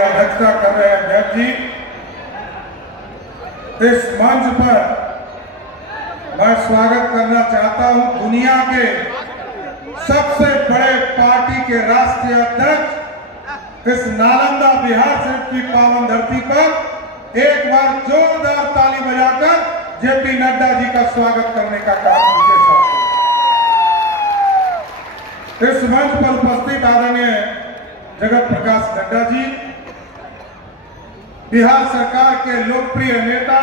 अध्यक्षता कर रहे अध्यक्ष जी, इस मंच पर मैं स्वागत करना चाहता हूं दुनिया के सबसे बड़े पार्टी के राष्ट्रीय अध्यक्ष इस नालंदा बिहार शरीफ की पावन धरती पर एक बार जोरदार ताली बजाकर जेपी नड्डा जी का स्वागत करने का काम कीजिए। इस मंच पर उपस्थित आदरणीय जगत प्रकाश नड्डा जी, बिहार सरकार के लोकप्रिय नेता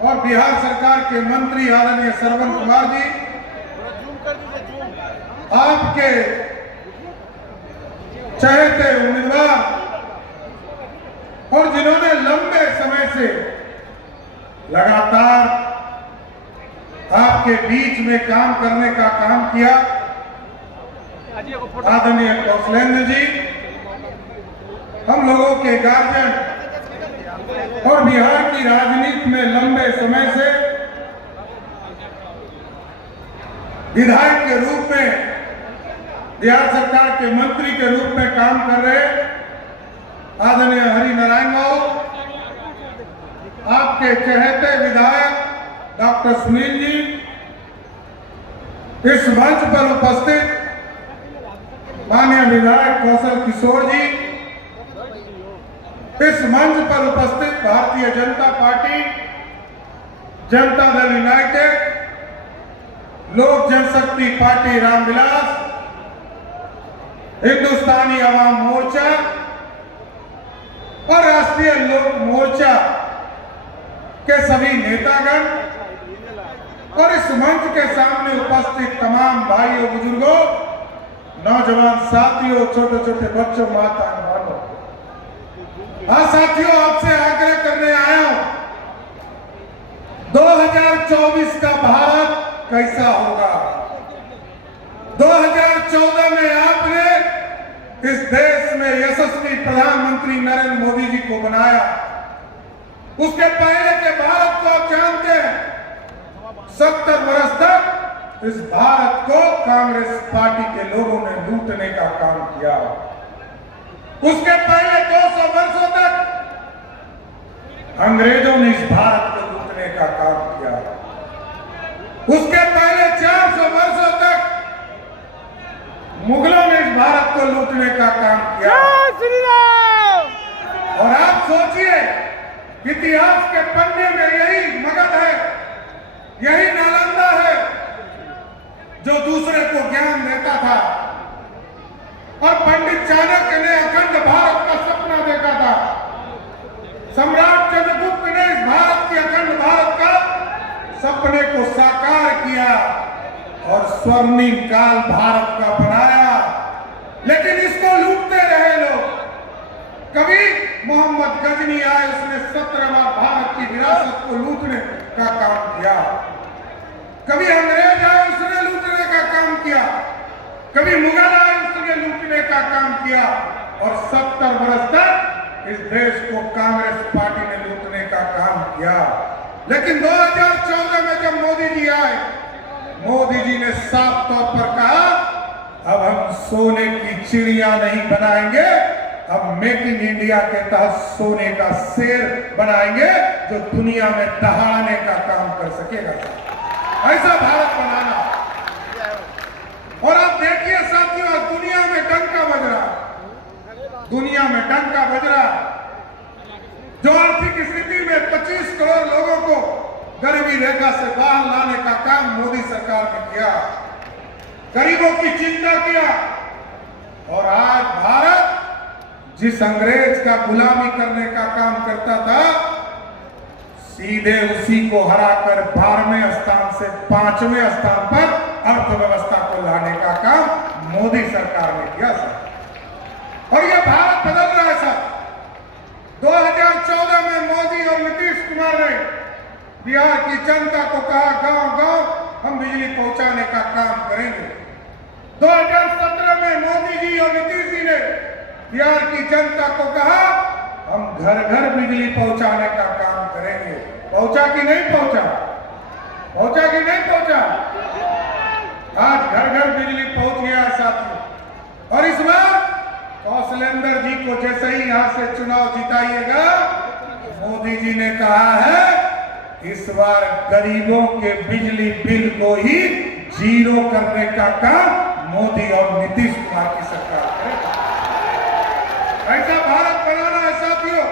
और बिहार सरकार के मंत्री आदरणीय श्रवण कुमार जी, आपके चहेते उम्मीदवार और जिन्होंने लंबे समय से लगातार आपके बीच में काम करने का काम किया, आदरणीय कौशलेंद्र जी, हम लोगों के गार्जियन और बिहार की राजनीति में लंबे समय से विधायक के रूप में, बिहार सरकार के मंत्री के रूप में काम कर रहे आदरणीय हरि नारायण राव, आपके चहेते विधायक डॉक्टर सुनील जी, इस मंच पर उपस्थित माननीय विधायक कौशल किशोर जी, इस मंच पर उपस्थित भारतीय जनता पार्टी, जनता दल यूनाइटेड, लोक जनशक्ति पार्टी रामविलास, हिंदुस्तानी आवाम मोर्चा और राष्ट्रीय लोक मोर्चा के सभी नेतागण और इस मंच के सामने उपस्थित तमाम भाइयों, बुजुर्गों, नौजवान साथियों, छोटे छोटे बच्चों, माता बहनों, हाँ साथियों, आपसे आग्रह करने आया हूं, 2024 का भारत कैसा होगा। 2014 में आपने इस देश में यशस्वी प्रधानमंत्री नरेंद्र मोदी जी को बनाया। उसके पहले के भारत को आप जानते हैं, 70 वर्ष तक इस भारत को कांग्रेस पार्टी के लोगों ने लूटने का काम किया। उसके पहले 200 वर्षों तक अंग्रेजों ने इस भारत को लूटने का काम किया। उसके पहले 400 वर्षों तक मुगलों ने इस भारत को लूटने का काम किया। और आप सोचिए, इतिहास के पन्ने में यही मगध है, यही नालंदा है जो दूसरे को ज्ञान देता था। और पंडित चाणक्य ने अखंड भारत का सपना देखा था। सम्राट चंद्रगुप्त ने इस भारत की अखंड भारत का सपने को साकार किया और स्वर्णिम काल भारत का बनाया। लेकिन इसको लूटते रहे लोग। कभी मोहम्मद गजनी आए, उसने 17 बार भारत की विरासत को लूटने का काम किया। कभी अंग्रेज आए, उसने लूटने का काम किया। कभी मुगल आए, उसने लूटने का काम किया। और 70 वर्ष तक इस देश को कांग्रेस पार्टी ने लूटने का काम किया। लेकिन 2014 में जब मोदी जी आए, मोदी जी ने साफ तौर पर कहा, अब हम सोने की चिड़िया नहीं बनाएंगे, अब मेक इन इंडिया के तहत सोने का शेर बनाएंगे जो दुनिया में दहाड़ने का काम कर सकेगा। ऐसा भारत बनाना। और आप देखिए साथियों, दुनिया में डंका बज रहा, दुनिया में डंका बज रहा, जो आर्थिक स्थिति में 25 करोड़ लोगों को गरीबी रेखा से बाहर लाने का काम मोदी सरकार ने किया, गरीबों की चिंता किया। और आज भारत जिस अंग्रेज का गुलामी करने का काम करता था, सीधे उसी को हराकर 12वें स्थान से 5वें स्थान पर अर्थव्यवस्था को लाने का काम मोदी सरकार ने किया सर। और यह भारत बदल रहा है सर। 2014 में मोदी और नीतीश कुमार ने बिहार की जनता को कहा, गांव गांव हम बिजली पहुंचाने का काम करेंगे। 2017 में मोदी जी और नीतीश जी ने बिहार की जनता को कहा, हम घर घर बिजली पहुंचाने का काम करेंगे। पहुंचा कि नहीं पहुंचा? पहुंचा कि नहीं पहुंचा? आज घर घर बिजली पहुंच गया साथियों। और इस बार कौशलेंद्र जी को जैसे ही यहां से चुनाव जिताइएगा। मोदी जी ने कहा है इस बार गरीबों के बिजली बिल को ही जीरो करने का काम मोदी और नीतीश कुमार की सरकार करेगी। ऐसा भारत बनाना है साथियों।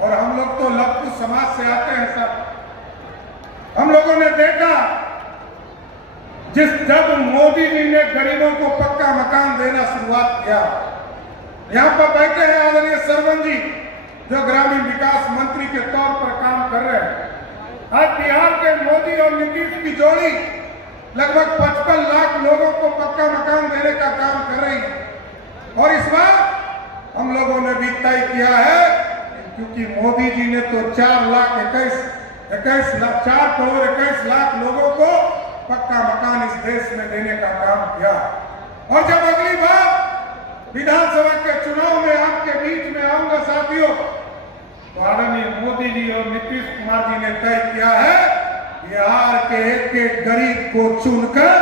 और हम लोग तो लघु समाज से आते हैं सब। हम लोगों ने देखा जब मोदी जी ने गरीबों को पक्का मकान देना शुरुआत किया। यहां पर बैठे हैं आदरणीय सरवन जी, जो ग्रामीण विकास मंत्री के तौर पर काम कर रहे हैं। आज बिहार के मोदी और नीतीश की जोड़ी लगभग 55 लाख लोगों को पक्का मकान देने का काम कर रही है। और इस बार हम लोगों ने भी तय किया है, क्योंकि मोदी जी ने तो 4 करोड़ 21 लाख लोगों को पक्का मकान इस देश में देने का काम किया। और जब अगली बार विधानसभा के चुनाव में आपके बीच में आऊंगा साथियों, तो आदरणीय मोदी जी और नीतीश कुमार जी ने तय किया है बिहार के एक गरीब को चुनकर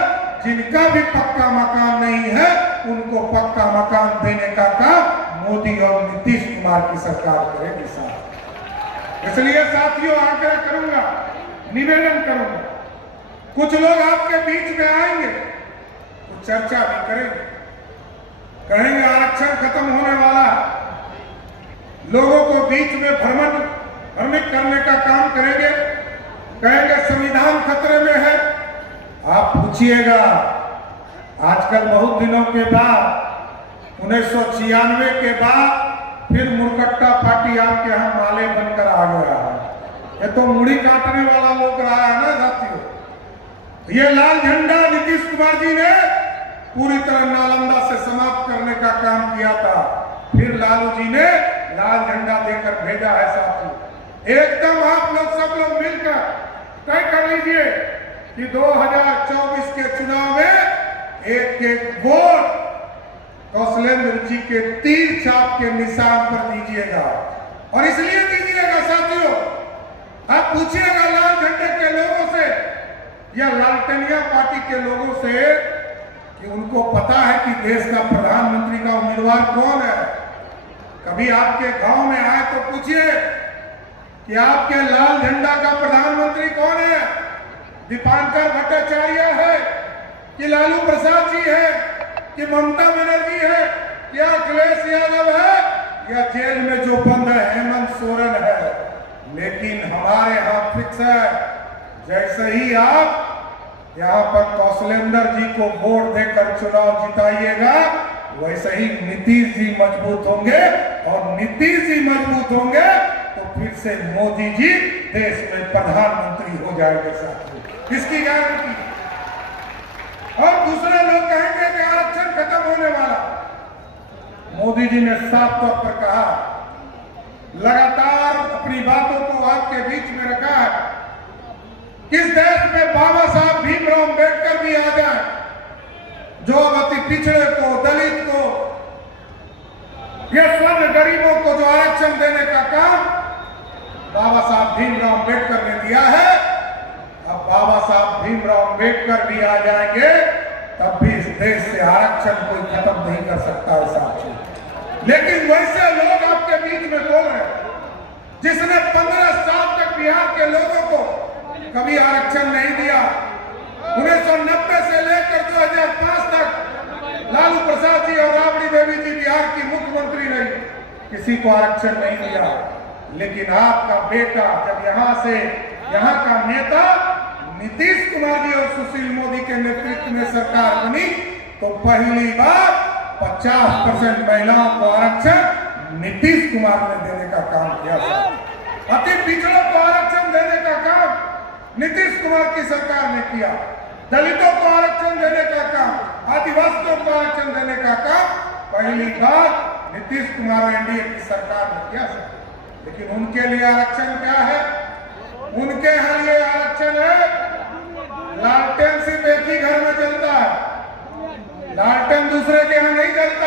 जिनका भी पक्का मकान नहीं है उनको पक्का मकान देने का काम मोदी और नीतीश कुमार की सरकार करेगी साथ। इसलिए साथियों आग्रह करूंगा, निवेदन करूंगा, कुछ लोग आपके बीच में आएंगे तो चर्चा भी करेंगे, कहेंगे आरक्षण खत्म होने वाला, लोगों को बीच में भ्रमित करने का काम करेंगे, कहेंगे संविधान खतरे में है। आप पूछिएगा, आजकल बहुत दिनों के बाद 1996 के बाद फिर मुरकट्टा पार्टी आपके यहाँ माले बनकर आ गया है। ये तो मुड़ी काटने वाला लोग रहा है ना साथियों। ये लाल झंडा नीतीश कुमार जी ने पूरी तरह नालंदा से समाप्त करने का काम किया था, फिर लालू जी ने लाल झंडा देकर भेजा है साथियों। एकदम आप लोग सब लोग मिलकर तय कर लीजिए कि 2024 के चुनाव में एक वोट कौशलेंद्र जी के तीर छाप के निशान पर दीजिएगा। और इसलिए दीजिएगा साथियों, आप पूछिएगा लाल झंडे के लोगों से या लालटेनिया पार्टी के लोगों से कि उनको पता है कि देश का प्रधानमंत्री का उम्मीदवार कौन है। कभी आपके गांव में आए तो पूछिए कि आपके लाल झंडा का प्रधानमंत्री कौन है, दीपांकर भट्टाचार्य है कि लालू प्रसाद जी है कि ममता बनर्जी है या अखिलेश यादव है या जेल में जो बंद है हेमंत सोरेन है। लेकिन हमारे यहाँ फिक्स है, जैसे ही आप यहाँ पर कौशलेंद्र जी को वोट देकर चुनाव जिताइएगा वैसे ही नीतीश जी मजबूत होंगे, और नीतीश जी मजबूत होंगे तो फिर से मोदी जी देश में प्रधानमंत्री हो जाएंगे साथियों, इसकी गारंटी। और दूसरे लोग कहेंगे कि आरक्षण खत्म होने वाला। मोदी जी ने साफ तौर पर कहा, लगातार अपनी बातों को आपके बीच में रखा है, किस देश में बाबा साहब भीमराव अम्बेडकर भी आ जाए, जो अति पिछड़े को, दलित को, ये स्वर्ण गरीबों को जो आरक्षण देने का काम बाबा साहब भीमराव अम्बेडकर ने दिया है, अब बाबा साहब भीमराव अम्बेडकर भी आ जाएंगे तब भी इस देश से आरक्षण कोई खत्म नहीं कर सकता है साथियों। लेकिन वैसे लोग आपके बीच में बोल रहे हैं जिसने 15 साल तक बिहार के लोगों को कभी आरक्षण नहीं दिया। 1990 से लेकर 2005 तक लालू प्रसाद जी और राबड़ी देवी जी बिहार की मुख्यमंत्री रही, किसी को आरक्षण नहीं दिया। लेकिन आपका बेटा जब यहाँ का नेता नीतीश कुमार जी और सुशील मोदी के नेतृत्व में सरकार बनी तो पहली बार 50% महिलाओं को आरक्षण नीतीश कुमार ने देने का काम किया था। अति पिछड़ों को आरक्षण देने का काम नीतीश कुमार की सरकार ने किया। दलितों को आरक्षण देने का काम, आदिवासियों को आरक्षण देने का काम पहली बार नीतीश कुमार एनडीए की सरकार ने किया। लेकिन उनके लिए आरक्षण क्या है? उनके यहाँ ये आरक्षण है, लालटेन सिर्फ एक ही घर में चलता है, लालटेन दूसरे के यहाँ नहीं चलता।